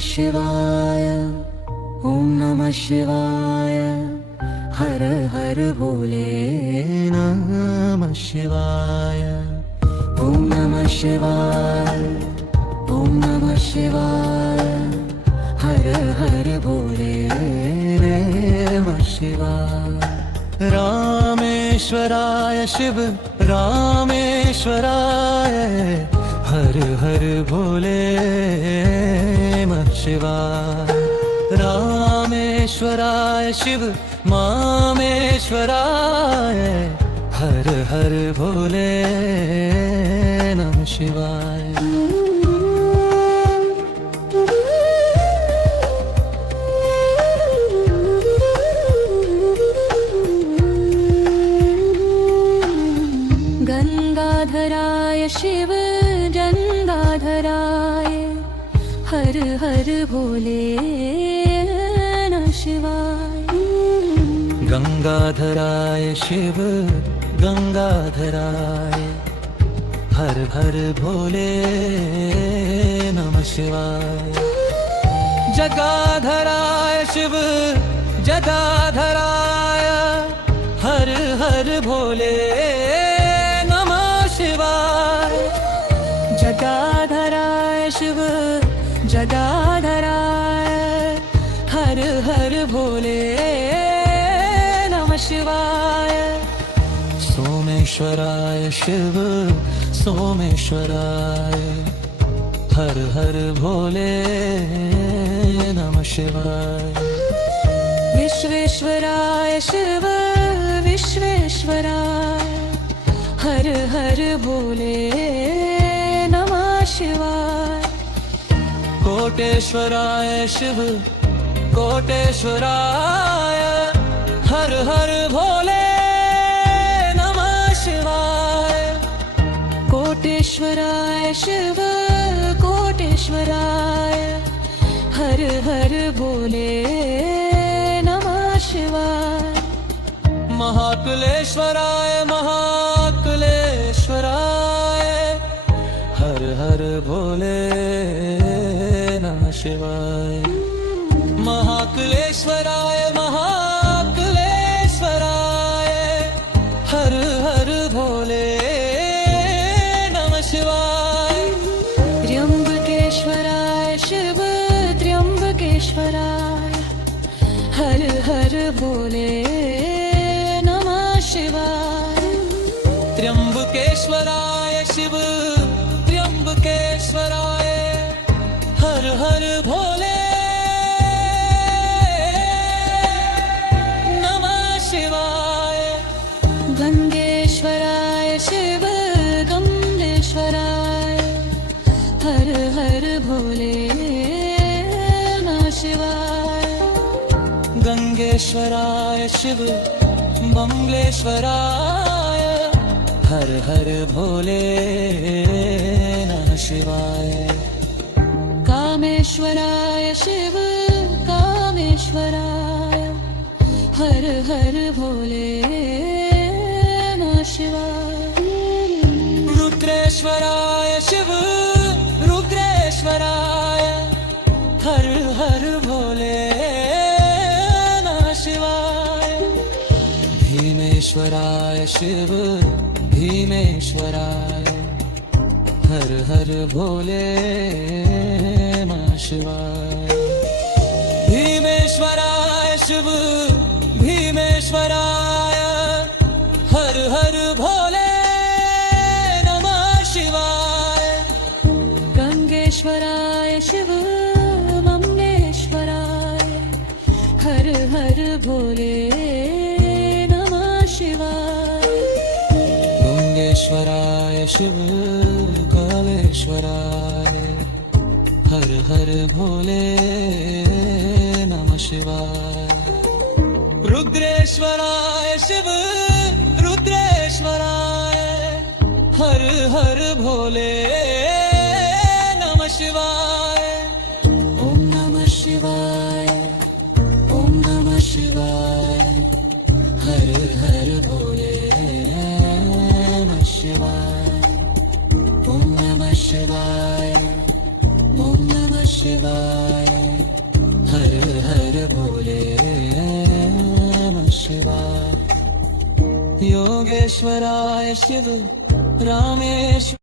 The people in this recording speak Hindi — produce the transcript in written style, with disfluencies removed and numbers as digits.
शिवाय, ओम नमः शिवाय, हर हर भोले नमः शिवाय, ओम नमः शिवाय, ओम नमः शिवाय, हर हर भोले नमः शिवाय। रामेश्वराय शिव रामेश्वराय, हर हर भोले नमः शिवाय। रामेश्वराय शिव मामेश्वराय, हर हर भोले नमः शिवाय। गंगाधराय शिव गंगाधराय, हर हर भोले नमः शिवाय। गंगाधराय शिव गंगाधराय, हर हर भोले नमः शिवाय। जगाधराय शिव जगाधराय, हर हर भोले नमः शिवाय। जगाधराय शिव जगाधराय, हर हर भोले नमः शिवाय। सोमेश्वराय शिव सोमेश्वराय, हर हर भोले नमः शिवाय। विश्वेश्वराय शिव विश्वेश्वराय, हर हर भोले नमः शिवाय। कोटेश्वराय शिव कोटेश्वराय, हर हर भोले नमः शिवाय। कोटेश्वराय शिव कोटेश्वराय, हर हर भोले नमः शिवाय। महाकुलेश्वराय महाकुलेश्वराय, हर हर भोले नमः शिवाय। महाकुलेश्वराय महाकुलेश्वराय, हर हर भोले नमः शिवाय। त्र्यंबकेश्वराय शिव त्र्यंबकेश्वराय, हर हर भोले नमः शिवाय। त्र्यंबकेश्वराय शिव त्र्यंबकेश्वराय, हर हर भोले नमः शिवाय। गंगेश्वराय शिव गंगेश्वराय, हर हर भोले नमः शिवाय। गंगेश्वराय शिव बमलेश्वराय, हर हर भोले नमः शिवाय। कामेश्वराय शिव कामेश्वराय, हर हर भोले नमः शिवाय। रुद्रेश्वराय शिव रुद्रेश्वराय, हर हर भोले नमः शिवाय। भीमेश्वराय शिव भीमेश्वराय, हर हर भोले नमः शिवाय। भीमेश्वराय शिव भीमेश्वराय, हर हर भोले नमः शिवाय। गंगेश्वराय शिव ममलेश्वराय, हर हर भोले नमः शिवाय। गंगेश्वराय शिव कालेश्वराय, हर हर भोले नमः शिवाय। रुद्रेश्वराय शिव रुद्रेश्वराय, हर हर भोले नमः शिवाय। ओम नमः शिवाय, ओम नमः शिवाय, हर हर भोले नमः शिवाय। ओम नमः शिवाय, ओम नमः शिवाय, भोले नमः शिवाय योगेश्वराय शिव रामेश्वर